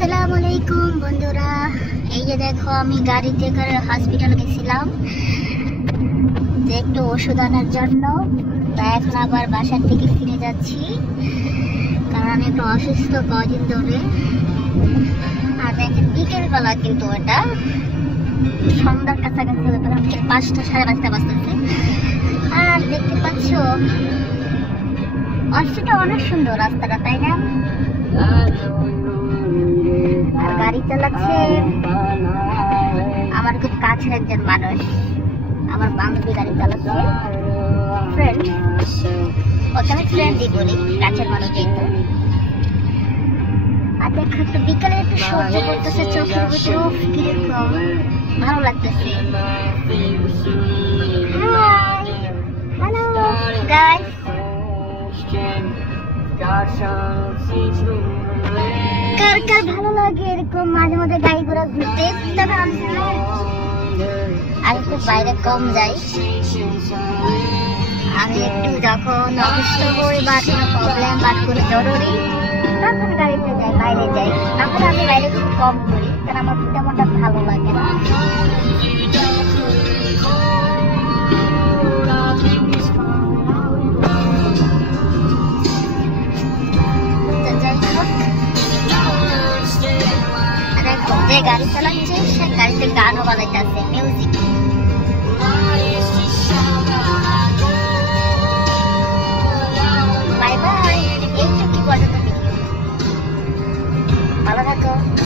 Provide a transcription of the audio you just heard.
আসসালামু আলাইকুম বন্ধুরা, এই যে দেখো আমি গাড়িতে করে হসপিটাল গেছিলাম যে একটু ওষুধ আনার জন্য। তাই এখন আবার বাসার থেকে ফিরে যাচ্ছি, কারণ আমি একটু অসুস্থ কদিন ধরে। আর দেখেন বিকেলবেলা, কিন্তু এটা সন্ধ্যার কাছাকাছি হতে পারে, 5টা সাড়ে 5টা বাজতেছে। আর দেখতে পাচ্ছ অসুস্থটা অনেক সুন্দর রাস্তাটা, তাই না? আর গাড়ি চালাচ্ছে আমার খুব কাছের একজন মানুষ, আমার বান্ধবী গাড়ি চালাচ্ছে, ফ্রেন্ড। ওকে আমি ফ্রেন্ডই বলি, কাছের মানুষ যেহেতু। আর দেখো একটু বিকালে একটু সহ্য করতেছে, চোখের ভিতরে কিরকম ভালো লাগতেছে। হ্যালো গাইস, কার কার ভালো লাগে এরকম মাঝে মাঝে গাড়ি ঘোড়া ঘুরতে? তবে আমি খুব বাইরে কম যাই। আমি একটু যখন অসুস্থ হই বা কোনো প্রবলেম বা কোনো জরুরি, তখন গাড়িতে যাই, বাইরে যাই। তখন আমি বাইরে খুব কম করি, কারণ আমার তেমনটা ভালো লাগে না। যে গাড়ি চালাচ্ছে